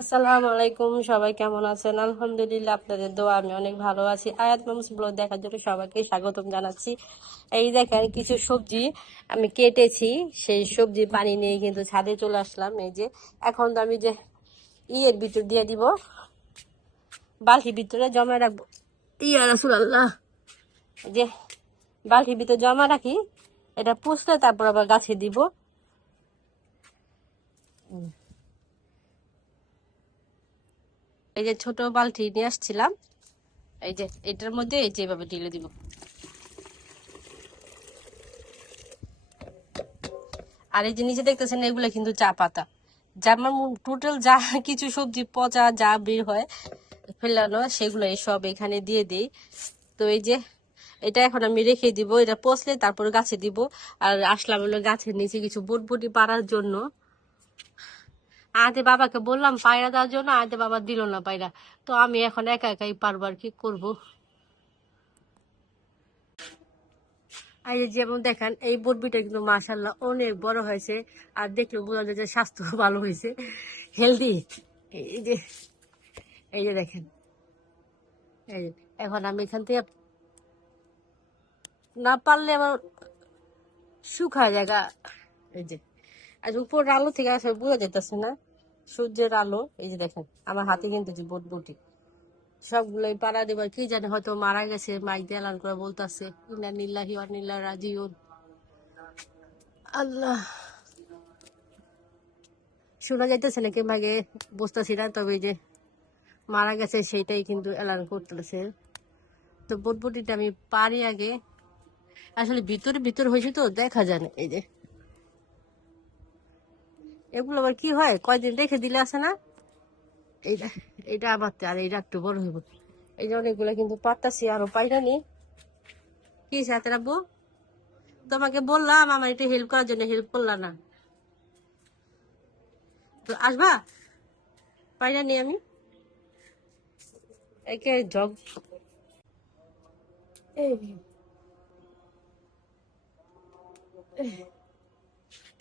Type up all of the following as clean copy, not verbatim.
আসসালামু আলাইকুম, সবাই কেমন আছেন? আলহামদুলিল্লাহ, আপনাদের দোয়া আমি অনেক ভালো আছি। আয়াত মামুস ব্লগ দেখার জন্য সবাইকে স্বাগতম জানাচ্ছি। এই দেখেন কিছু সবজি আমি কেটেছি, সেই সবজি পানি নিয়ে কিন্তু ছাদে চলে আসলাম। এই যে এখন তো আমি যে ইয়ের ভিতর দিয়ে দিব, বালতির ভিতরে জমা রাখবো। ইয়া রাসূলুল্লাহ, এই যে বালতির ভিতরে জমা রাখি, এটা পুষলে তারপর আবার গাছে দিব। এই যে ছোট বালতি নিয়ে আসছিলাম, এই যে এটার মধ্যে এই যে এভাবে ঢেলে দিব। আর এই যে নিচে দেখতেছেন, এগুলো কিন্তু চা পাতা, যা আমার টোটাল যা কিছু সবজি পচা যা বের হয় ফেলানো, সেগুলো সব এখানে দিয়ে দিই। তো এই যে এটা এখন আমি রেখে দিব, এটা পচলে তারপর গাছে দিব। আর আসলাম হলো গাছের নিচে কিছু বটবটি পাড়ার জন্য। আদে বাবাকে বললাম পায়রা দেওয়ার জন্য, আদে বাবা দিল না পায়রা। তো আমি এখন একা একাই পারবো, আর কি করবো। আর এই যেমন দেখেন, এই বটবিটা কিন্তু মাশাল্লাহ অনেক বড় হয়েছে। আর দেখলে বোঝা যায় যে স্বাস্থ্য ভালো হয়েছে, হেলদি। এই যে এই যে দেখেন, এই যে এখন আমি এখান থেকে না পারলে আমার শুকায় জায়গা। এই যে আর উপর আলো থেকে আসলে বোঝা যেতেছে না, সূর্যের আলো। এই যে দেখেন আমার হাতে কিন্তু যে বটবটি সবগুলোই পাড়া দেবার কি জানে হয়তো মারা গেছে, মাইক দিয়ে এলান করে বলতেছে ইন্না নিল্লাহি ওয়া ইন্না ইলাইহি রাজিউন। আল্লাহ, শোনা যাইতেছে নাকি ভাগে বুঝতেছি না, তবে এই যে মারা গেছে সেইটাই কিন্তু এলান করতেছে। তো বটবটিটা আমি পারি আগে, আসলে ভিতরে ভিতর হয়েছে তো দেখা যায় না। এই যে এগুলো আবার কি হয়, কয়দিন রেখে দিলে আসে না। এইটা এইটা আবার আর এইটা একটু বড় হইব। এই যে অনেকগুলো কিন্তু পারতাছি, আরো পাইরা নি। কি সাথে রাখবো, তোমাকে বললাম আমার একটু হেল্প করার জন্য, হেল্প করলা না। তো আসবা, পাইরা নি আমি একে জগ। এই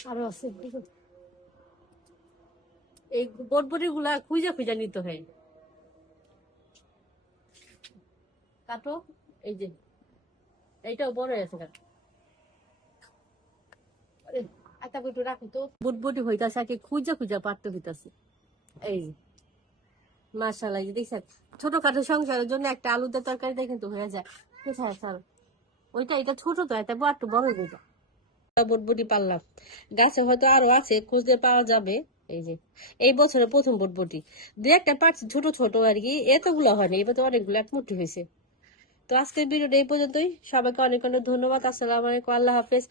আরো আছে, এই বটবটি গুলা খুঁজা খুঁজা নিতে হয়। কাটো, এই যে এইটাও বড় আছে কাটো। একটা বইটু রাখো তো, বুটবুটি হইতাছে আর কি, খুঁজা খুঁজা পারতে হইতাছে। এই যে মাশাআল্লাহ, এই যে দেখছেন, ছোটখাটো সংসারের জন্য একটা আলুদের তরকারিটা কিন্তু হয়ে যায়। কোথায় স্যার ওইটা, এটা ছোট তো, এটা একটু বড় যেটা। বটবটি পারলাম, গাছে হয়তো আরো আছে, খুঁজলে পাওয়া যাবে। এই যে এই বছরে প্রথম বটবটি, দু একটা পারছি ছোট ছোট আর কি, এতগুলো হয়নি, এবার তো অনেকগুলো এক মুঠি হয়েছে। তো আজকের ভিডিওটা এই পর্যন্তই, সবাইকে অনেক অনেক ধন্যবাদ। আসসালামু আলাইকুম, আল্লাহ হাফেজ।